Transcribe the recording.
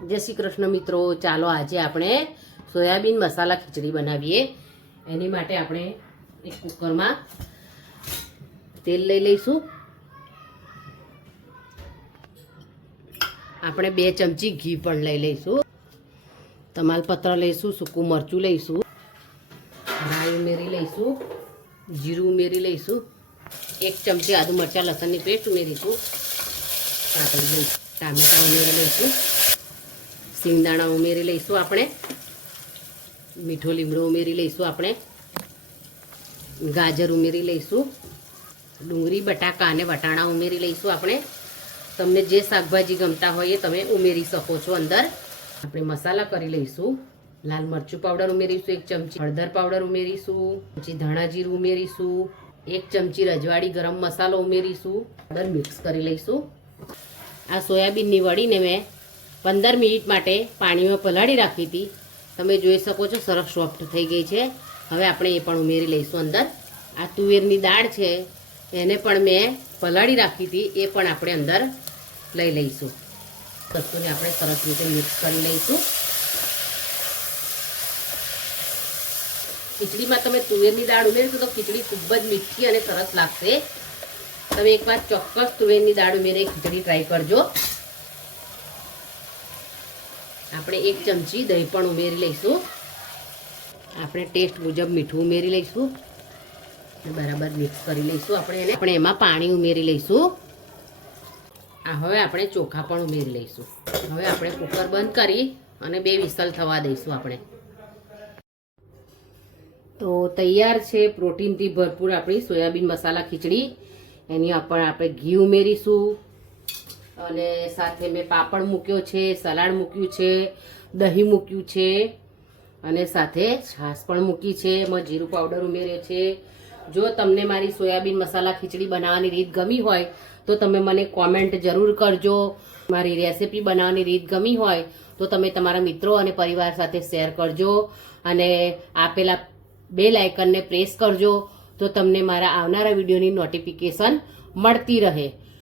જય શ્રી કૃષ્ણ મિત્રો, ચાલો આજે આપણે સોયાબીન મસાલા ખીચડી બનાવીએ। એની માટે આપણે એક કુકરમાં તેલ લઈ લઈશું। આપણે 2 ચમચી ઘી પણ લઈ લઈશું। તમાલપત્ર લઈશું, સૂકું મરચું લઈશું, રાઈ ઉમેરી લઈશું, જીરું ઉમેરી લઈશું, 1 ચમચી આદુ મરચાં લસણની પેસ્ટ ઉમેરીશું, ટામેટાં ઉમેરી લઈશું, સિંગદાણા ઉમેરી લઈશું, આપણે મીઠો લીમડો ઉમેરી લઈશું, આપણે ગાજર ઉમેરી લઈશું, ડુંગળી બટાકા અને વટાણા ઉમેરી લઈશું। આપણે તમને જે શાકભાજી ગમતા હોય એ તમે ઉમેરી શકો છો। અંદર આપણે મસાલા કરી લઈશું। લાલ મરચું પાવડર ઉમેરીશું, 1 ચમચી હળદર પાવડર ઉમેરીશું, પછી ધાણા જીરું ઉમેરીશું, 1 ચમચી રજવાડી ગરમ મસાલો ઉમેરીશું, અંદર મિક્સ કરી લઈશું। આ સોયાબીનની વડીને મેં 15 મિનિટ માટે પાણીમાં પલાળી રાખી હતી। તમે જોઈ શકો છો સરસ સોફ્ટ થઈ ગઈ છે। હવે આપણે એ પણ ઉમેરી લઈશું અંદર। આ તુવેરની દાળ છે એને પણ મેં પલાળી રાખી હતી, એ પણ આપણે અંદર લઈ લઈશું। વસ્તુને આપણે સરસ રીતે મિક્સ કરી લઈશું। ખીચડીમાં તમે તુવેરની દાળ ઉમેરશો તો ખીચડી ખૂબ જ મીઠી અને સરસ લાગશે। તમે એકવાર ચોક્કસ તુવેરની દાળ ઉમેરી ખીચડી ટ્રાય કરજો। આપણે 1 ચમચી દહીં પણ ઉમેરી લઈશું। આપણે ટેસ્ટ મુજબ મીઠું ઉમેરી લઈશું, બરાબર મિક્સ કરી લઈશું। આપણે એમાં પાણી ઉમેરી લઈશું। હવે આપણે ચોખા પણ ઉમેરી લઈશું। હવે આપણે કુકર બંધ કરી અને 2 વિસલ થવા દઈશું। આપણે તો તૈયાર છે પ્રોટીનથી ભરપૂર આપણી સોયાબીન મસાલા ખીચડી। એની આપણે ઘી ઉમેરીશું અને સાથે મેં પાપડ મૂક્યો છે, સલાડ મૂક્યું છે, દહીં મૂક્યું છે અને સાથે છાશ પણ મૂકી છે, એમાં જીરું પાવડર ઉમેર્યો છે। જો તમને મારી સોયાબીન મસાલા ખીચડી બનાવવાની રીત ગમી હોય તો તમે મને કોમેન્ટ જરૂર કરજો। મારી રેસિપી બનાવવાની રીત ગમી હોય તો તમે તમારા મિત્રો અને પરિવાર સાથે શેર કરજો અને આપેલા બેલ આઇકનને પ્રેસ કરજો તો તમને મારા આવનારા વિડીયોની નોટિફિકેશન મળતી રહે।